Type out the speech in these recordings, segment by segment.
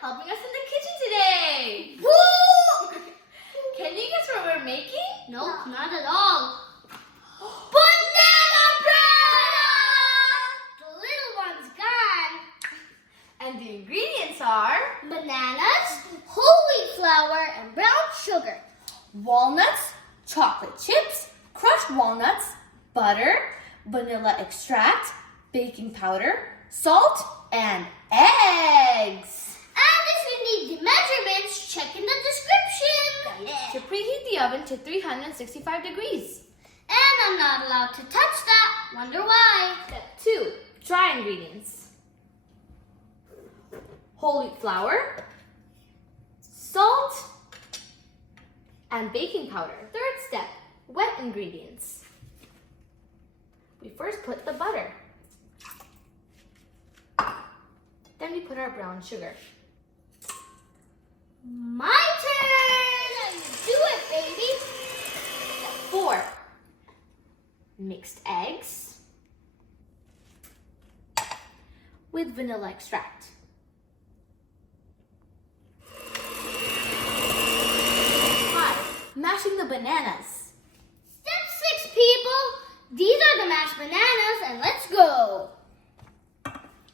helping us in the kitchen today. Woo! Can you guess what we're making? Nope, not at all. Banana bread! The little one's gone. And the ingredients are Bananas, whole wheat flour, and brown sugar. walnuts, chocolate chips, crushed walnuts, butter, vanilla extract, baking powder, salt, and eggs. And if you need the measurements, check in the description. To preheat the oven to 365 degrees. And I'm not allowed to touch that. Wonder why? Step 2. Dry ingredients. Whole wheat flour, salt, and baking powder. Third step. Wet ingredients. We first put the butter. Then we put our brown sugar. My turn! Do it, baby! Step 4. Mixed eggs with vanilla extract. 5. Mashing the bananas. Step 6, people! These are the mashed bananas, and let's go!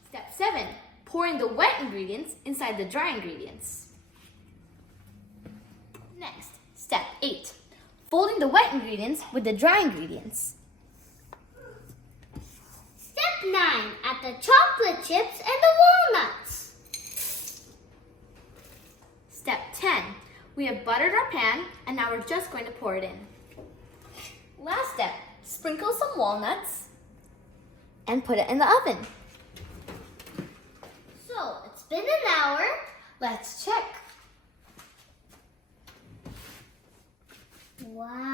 Step 7. Pouring the wet ingredients inside the dry ingredients. Next, step 8. Folding the wet ingredients with the dry ingredients. Step 9, add the chocolate chips and the walnuts. Step 10. We have buttered our pan and now we're just going to pour it in. Last step, sprinkle some walnuts and put it in the oven. So, it's been an hour. Let's check. Wow.